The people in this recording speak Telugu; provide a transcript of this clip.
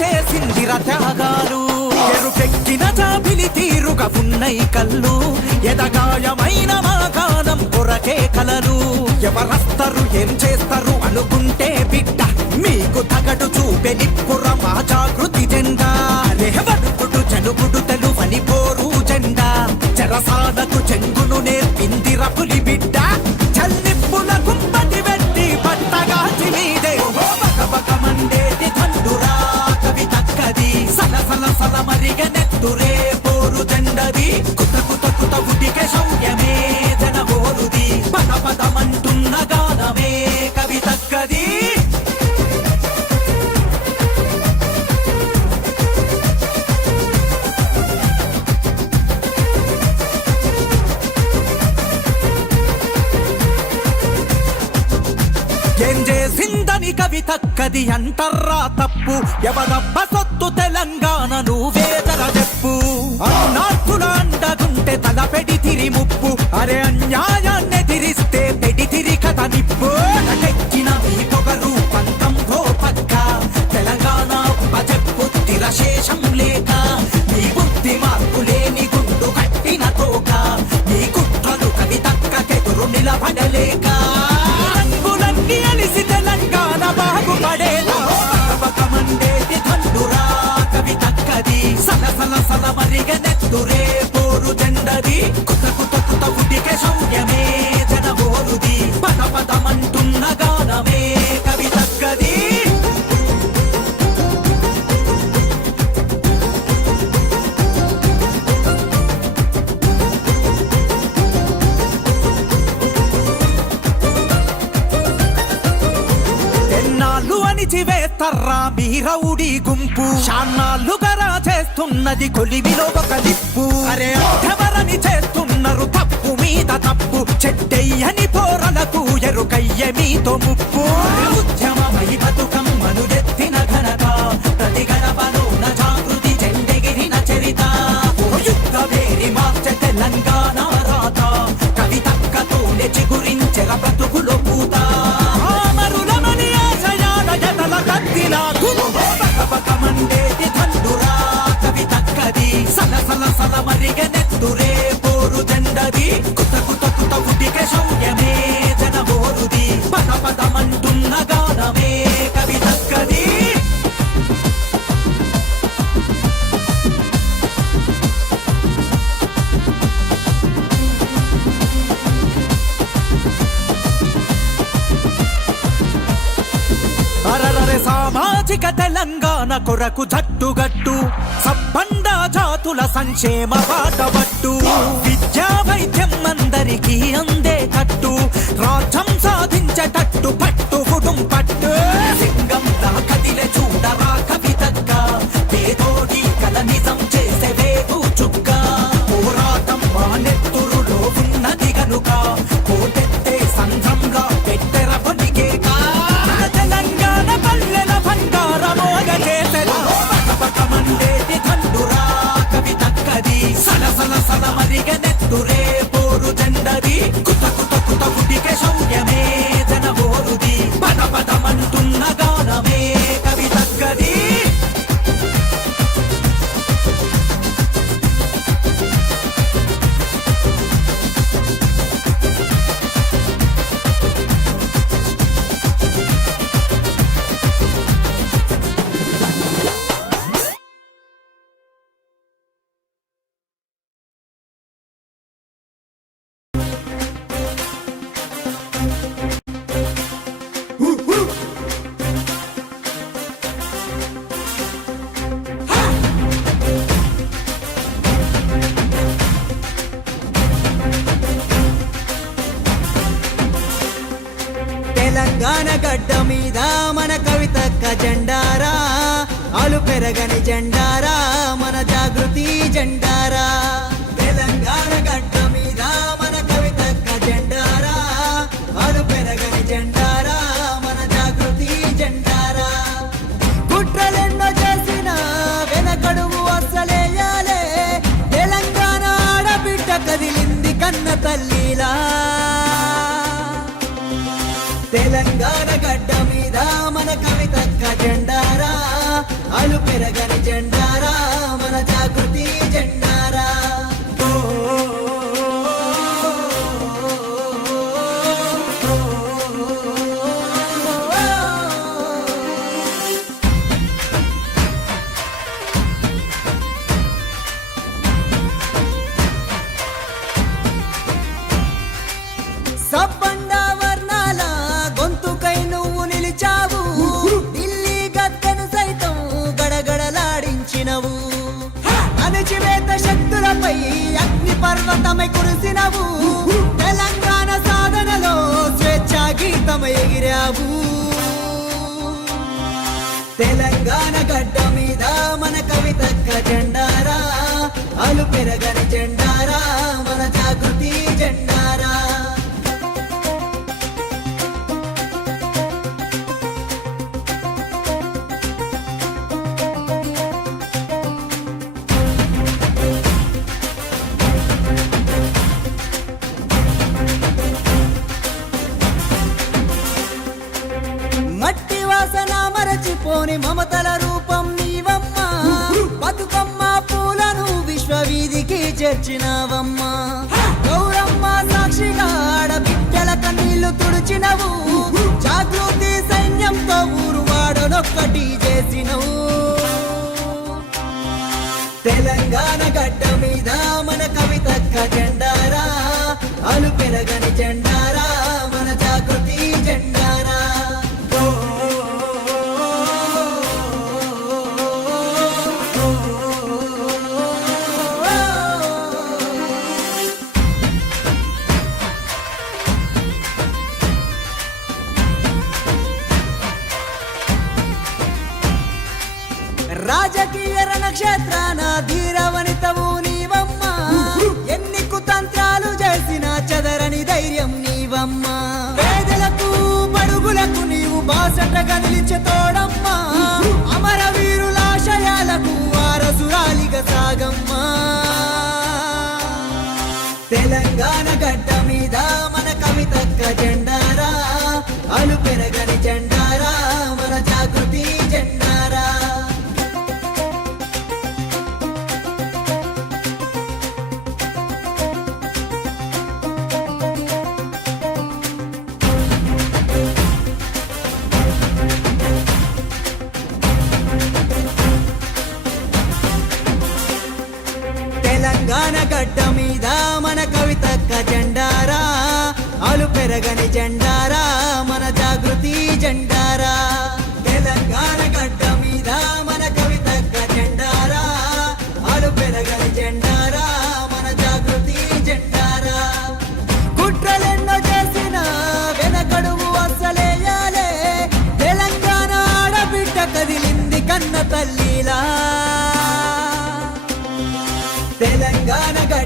చేసిందిర త్యాగాలు ఎరుపెక్కిన జాబిలి తీరుగా ఉన్నై కళ్ళు ఎదగాయమైన మా కాలం కొరకే కలలు ఎవరస్తారు ఏం చేస్తారు అనుకుంటే బిడ్డ మీకు తగడు చూపే నిప్పుర మా జాగృతి జెండా రేవడుకుడు జనుగుడు తెలువని పోరు జెండా చెరసాలకు చెంగును నేర్పిందిర పులి బిడ్డ చల్లిప్పుల గుమ్మటి వెట్టి పట్టగాచి మీదే బకబకమండేటి తండురా కవి తక్కది సలసల సల మరిగ నెత్తురే పోరు జెండది కుత కుత కుత ఉడికే శౌర్యమే జన పోరుది పద పదమంటున్న గానమే కవి తక్కది ఏం చేసిందని కవి తక్కది అంటర్రా తప్పు ఎవరబ్బ సొత్తు తెలంగాణ నువ్వేదర చెప్పు అన్నార్కుల అండగుంటే తల పెడితిరి ముప్పు అరే అన్యాయాన్ని తిరిస్తే పెడితిరి కథ నిప్పు ఎక్కిన మీ పొగరు పంతంలో పక్క తెలంగాణ ఉపజెప్పు తిరశేషం లేక నీ బుద్ధి మార్పు లేని గుండు కట్టిన తోక నీ కుట్రలు కవి తక్కకెదురు నిలబడలేక అలిసి తెలంగాణ బాగుపడేలా బకబకమండేటి తండురా కవి తక్కది సలసల సల మరిగ నెత్తురే పోరు జెండది కుత కుత కుత ఉడికే శౌర్యమే జన పోరుది పద పదమంటున్న గానమే కవి తక్కది అణిచివేస్తర్రా మీ రౌడీ గుంపు శాన్నాళ్ళుగరా చేస్తున్నది కొలిమిలో ఒక లిప్పు అరే ఎవరని చేస్తున్నారు తప్పు మీద తప్పు చెడ్డయ్యని పోరలకు ఎరుకయ్య మీతో ముప్పు ఉద్యమమై బతుకమ్మను ఎత్తిన ఘనత ప్రతి గడపలోన జాగృతి జెండెగిరిన చరిత యుద్ధ వేరి మార్చె తెలంగాణ రాత కవి తక్కతోనే చిగురించెర బ్రతుకులో పూత బకబకమండేటి తండురా కవి తక్కది సలసల సల మరిగ నెత్తురే పోరు జెండది కుత కుత కుత ఉడికే శౌర్యమే జన పోరుది పద పదమంటున్న గానమే కవి తక్కది సామాజిక తెలంగాణ కొరకు జట్టుగట్టు సబ్బండ జాతుల సంక్షేమ బాటబట్టు విద్యా వైద్యం అందరికీ అందే కట్టు రాజ్యం సాధించేటట్టు పట్టు కుటుంబ పట్టు సింగం కదిలే చూడరా కవి తక్క పేదోడి కల నిజం చేసే వేగు చుక్క పోరాటం మానెత్తురులో ఉన్నది గనుక కోటెత్తే సంద్రంగా పెట్టెర పొనికేక తెలంగాణ పల్లెల బంగారమోగ చేసెలా బకబకమండేటి తండురా కవి తక్కది సలసల సల మరిగ నెత్తురే పోరు జెండది కుత కుత కుత ఉడికే శౌర్యమే జన పోరుది పద పదమంటున్న గానమే కవి తక్కది తెలంగాణ గడ్డ మీద మన కవితక్క జెండారా అలు పెరగని జెండారా మన జాగృతి జెండారా తెలంగాణ గడ్డ మీద మన కవితక్క జెండారా అలు పెరగని జెండారా మన జాగృతి జెండారా కుట్రలెన్నో చేసిన వెనకడుగు అసలేయాలే తెలంగాణ ఆడబిడ్డ కదిలింది కన్న తల్లిలా తెలంగాణ గడ్డ మీద మన కవితక్క జెండారా అలు అణిచివేత శక్తులపై అగ్ని పర్వతమై కురిసినవు తెలంగాణ సాధనలో స్వేచ్ఛా గీతమై ఎగిరావు తెలంగాణ గడ్డ మీద మన కవితక్క జెండారా అలు పెరగని జెండారా మన జాగృతి జెండారా మట్టి వాసన మరచిపోని మమతల రూపం నీవమ్మ బతుకమ్మ పూలను విశ్వవీధికి చేర్చినావమ్మ గౌరమ్మ సాక్షిగా ఆడబిడ్డల కన్నీళ్లు తుడిచినవు జాగృతి సైన్యంతో ఊరు వాడనొక్కటి చేసినవు తెలంగాణ గడ్డ మీద మన కవితక్క జెండారా అలు పెరగని జెండారా మన జాగృతి జెండారా రాజకీయ రణక్షేత్రాన ధీరవనితవు నీవమ్మ ఎన్ని కుతంత్రాలు చేసిన చదరని ధైర్యం నీవమ్మ పేదలకు బడుగులకు నీవు బాసటగా నిలిచే తోడమ్మ అమరవీరుల ఆశయాలకు వారసురాలిగా సాగమ్మా తెలంగాణ గడ్డ మీద మన కవితక్క జెండారా అలు పెరగని జెండారా మన జాగృతి జెండారా తెలంగాణ గడ్డ మీద మన కవితక్క జెండారా అలు పెరగని జెండారా మన జాగృతి జెండారా తెలంగాణ గడ్డ మీద